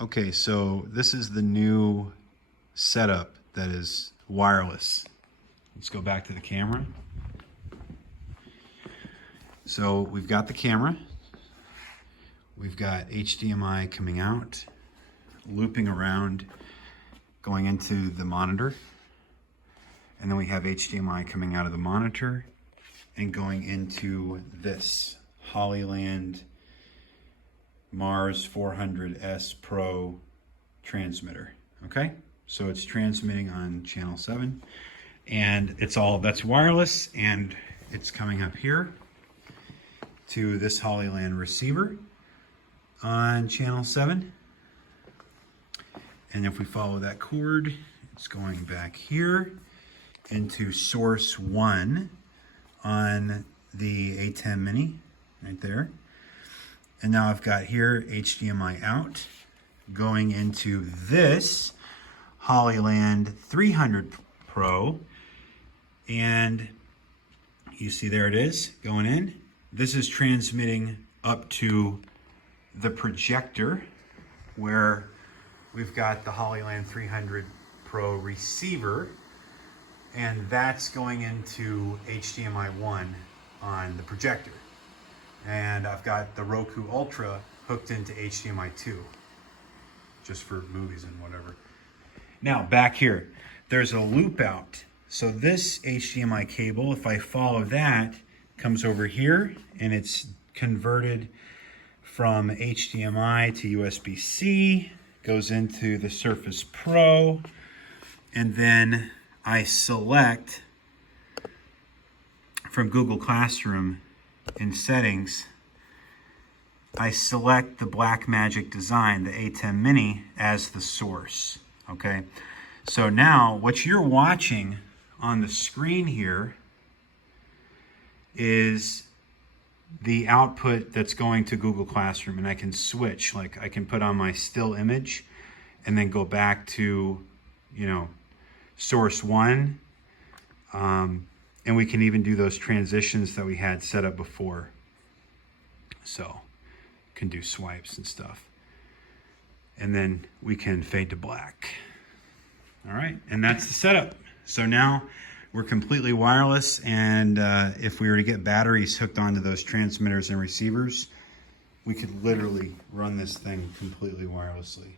Okay, so this is the new setup that is wireless. Let's go back to the camera. So we've got the camera. We've got HDMI coming out, looping around, going into the monitor. And then we have HDMI coming out of the monitor and going into this Hollyland Mars 400S Pro transmitter. Okay, so it's transmitting on channel 7 and that's wireless, and it's coming up here to this Hollyland receiver on channel 7. And if we follow that cord, it's going back here into source 1 on the Atem Mini right there. And now I've got here HDMI out going into this Hollyland 300 Pro. And you see there it is going in. This is transmitting up to the projector where we've got the Hollyland 300 Pro receiver, and that's going into HDMI 1 on the projector. And I've got the Roku Ultra hooked into HDMI 2, just for movies and whatever. Now back here, there's a loop out. So this HDMI cable, if I follow that, comes over here and it's converted from HDMI to USB-C, goes into the Surface Pro, and then I select from Google Classroom in settings, I select the Blackmagic design, the Atem Mini, as the source. Okay, so now what you're watching on the screen here is the output that's going to Google Classroom, and I can switch, like I can put on my still image and then go back to, source 1. And we can even do those transitions that we had set up before. So can do swipes and stuff. And then we can fade to black. All right, and that's the setup. So now we're completely wireless, and if we were to get batteries hooked onto those transmitters and receivers, we could literally run this thing completely wirelessly.